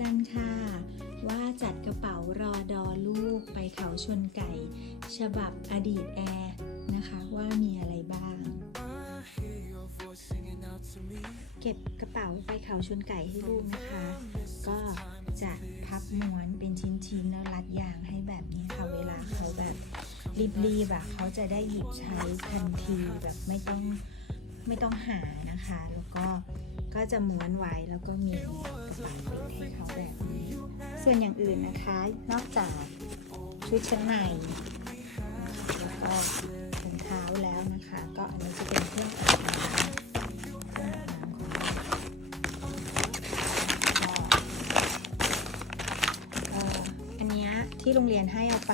กันค่ะ ว่าจัดกระเป๋ารอดอลูกไปเขาชนไก่ ฉบับอดีตแอร์นะคะว่ามีอะไรบ้าง เก็บกระเป๋าไปเขาชนไก่ให้ลูกนะคะ ก็จะพับม้วนเป็นชิ้นๆแล้วรัดยางให้แบบนี้ค่ะเวลาเขาแบบรีบๆอะเขาจะได้หยิบใช้ทันทีแบบไม่ต้อง ไม่ต้องหานะคะ แล้วก็ก็จะม้วนไว้แล้วก็มีกระเป๋าให้เขาแบบนี้ส่วนอย่างอื่นนะคะ นอกจากชุดชั้นในแล้วก็ถุงเท้าแล้วนะคะ ก็อันนี้จะเป็นเครื่องอาบน้ำเครื่องอาบน้ำของเราก็เอ่ออันนี้ที่โรงเรียนให้เอาไป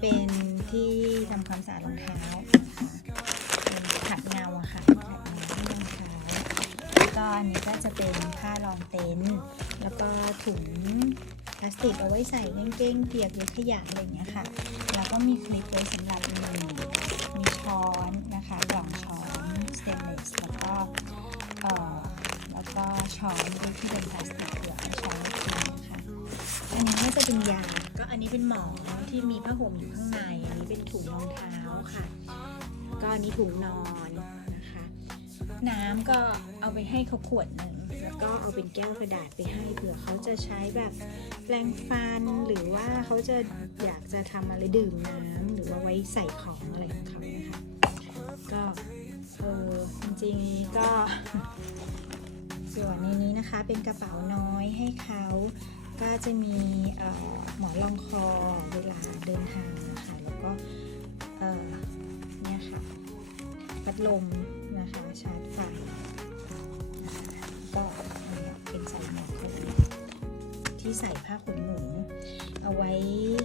เป็นที่ทำความสะอาดรองเท้านะคะ ขัดเงาอะค่ะขัดเงาที่รองเท้าแล้วก็อันนี้ก็จะเป็นผ้ารองเต็นท์แล้วก็ถุงพลาสติกเอาไว้ใส่กางเกงเปียกหรือขยะอะไรอย่างเงี้ยค่ะ แล้วก็มีคลิปไว้สำหรับมือมีช้อนนะคะกล่องช้อนสเตนเลสแล้วก็เอ่อแล้วก็ช้อนด้วยที่เป็นพลาสติกเปลือกช้อนกินนะคะอันนี้ก็จะเป็นยาก็อันนี้เป็นหมอนที่มีผ้าห่มอยู่ข้างใน อันนี้เป็นถุงรองเท้าค่ะ ก็อันนี้ถุงนอนนะคะ น้ำก็เอาไปให้เขาขวดหนึ่งแล้วก็เอาเป็นแก้วกระดาษไปให้เผื่อเขาจะใช้แบบแปรงฟันหรือว่าเขาจะอยากจะทำอะไรดื่มน้ำหรือว่าไว้ใส่ของอะไรของเขานะคะก็เออจริงๆก็ส่วนในนี้นะคะเป็นกระเป๋าน้อยให้เขาก็จะมีเอ่อหมอนรองคอเวลาเดินทางนะคะแล้วก็เอ่อเนี่ยค่ะ พัดลมนะคะชาร์จไฟก็เป็นใส่หมวกที่ใส่ผ้าขนหนูเอาไว้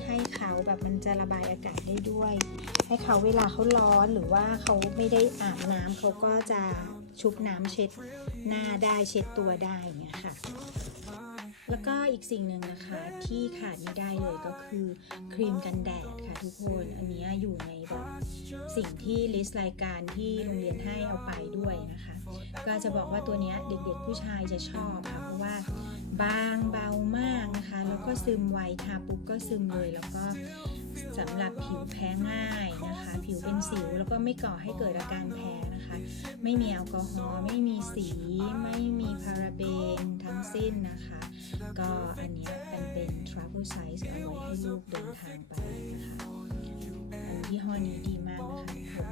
ให้เขาแบบมันจะระบายอากาศได้ด้วย ให้เขาเวลาเขาร้อนหรือว่าเขาไม่ได้อาบน้ำเขาก็จะชุบน้ำเช็ดหน้าได้เช็ดตัวได้เงี้ยค่ะ แล้วก็อีกสิ่งหนึ่งนะคะที่ขาดไม่ได้เลยก็คือครีมกันแดดค่ะทุกคน อันนี้อยู่ในแบบสิ่งที่ลิสต์รายการที่โรงเรียนให้เอาไปด้วยนะคะ ก็จะบอกว่าตัวนี้เด็กๆผู้ชายจะชอบค่ะเพราะว่าบางเบามากนะคะ แล้วก็ซึมไวทาปุ๊บก็ซึมเลยแล้วก็สำหรับผิวแพ้ง่ายนะคะ ผิวเป็นสิวแล้วก็ไม่ก่อให้เกิดอาการแพ้นะคะ ไม่มีแอลกอฮอล์ไม่มีสี ไม่มีพาราเบนทั้งสิ้นนะคะ ก็อันนี้เป็นเป็น travel size เอาไว้ให้ลูกเดินทางไปนะคะยี่ห้อนี้ดีมากนะคะ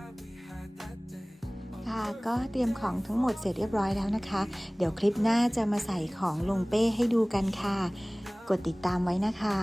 ค่ะก็เตรียมของทั้งหมดเสร็จเรียบร้อยแล้วนะคะ เดี๋ยวคลิปหน้าจะมาใส่ของลงเป้ให้ดูกันค่ะ กดติดตามไว้นะคะ